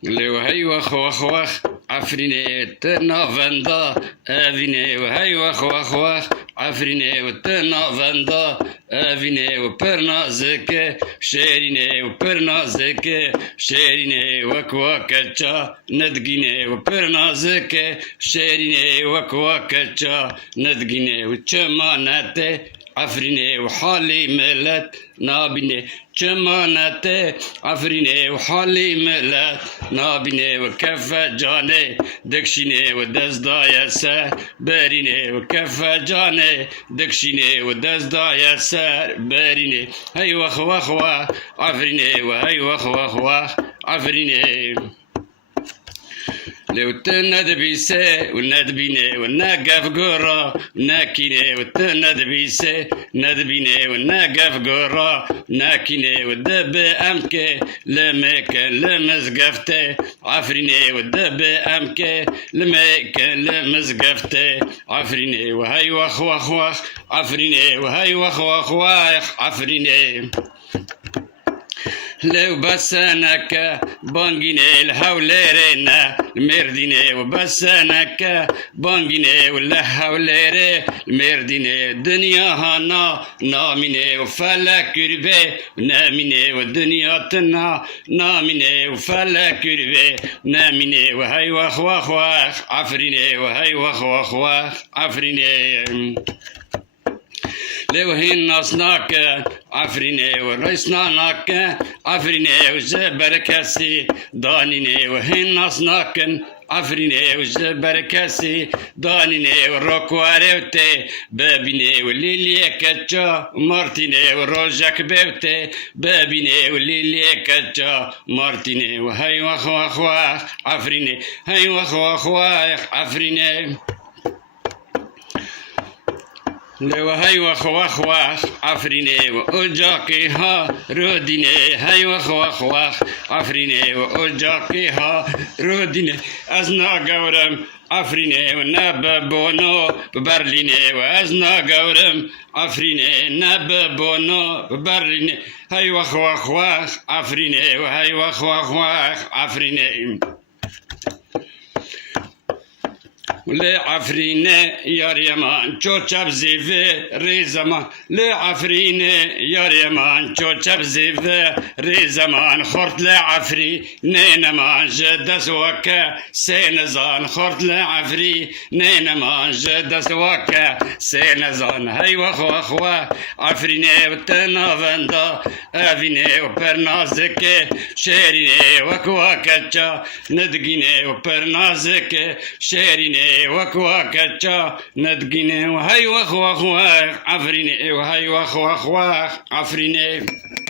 اللي وهي وخ وخ وخ عفريني تنا فندا افيني وهي وخ وخ وخ عفريني وتنا فندا افيني وبرنا زكي شيريني وبرنا زكي شيريني وكواكتشا ندقيني وبرنا زكي شيريني وكواكتشا ندقيني وشماناتي عفريني وحالي ملت نابيني شماناتي عفريني وحالي ملت نابيني وكفى جاني دكشيني ودزدا يسار باريني وكفى جاني دكشيني ودزدا يسار باريني هي وخ وخ وخ عفريني وهي وخ وخ وخ عفريني لو تندبيسي وندبيني ونقف قرا ناكيني وتندبيسي ندبيني ونقف قرا ناكيني ودب امكي لمكان لمزقفتي عفريني ودب امكي لمكان لمزقفتي عفريني وهي وخ وخ وخ عفريني وهي وخ وخ وخ عفريني لو بسنك بانجيني الهوليرينا المرديني وبسنك بانجيني ولا هوليري المرديني الدنيا هانا ناميني وفلا كربي ناميني والدنيا تنا ناميني وفلا كربي ناميني وهي وخ وخ وخ عفريني وهي وخ وخ وخ عفريني لو هين نصناك عفريني ورئيسنا ناك عفريني وجبر كاسي دانيني وهين نصناك عفريني وجبر كاسي دانيني والروكواري وتي بابيني والليلي كاتشا مارتيني والروجاك بيوتي بابيني والليلي كاتشا مارتيني وهي وخ وخ وخ عفريني هي وخ وخ وخ عفريني لو هاي وخ وخ وخ عفريني وأجاكي ها روديني هاي وخ وخ وخ عفريني وأجاكي ها روديني أزنا قورم عفريني وناب بونو ببرليني وأزنا قورم عفريني ناب بونو ببرليني هاي وخ وخ وخ عفريني وهاي وخ وخ وخ عفريني لي عفريني يا ريمان تشوتشاب زيفي ريزمان لي عفريني يا ريمان تشوتشاب زيفي ريزمان خرط لي عفري نينمان جدس وكا سينزان خرط لي عفري نينمان جدس وكا سينزان هاي وخ وخ عفريني وتنا فندا افيني وبرنازكي شيريني وكواكتشا ندقيني وبرنازكي شيريني وكواكتشا ندقيني وهي وخ وخ عفريني وهي وخ وخ عفريني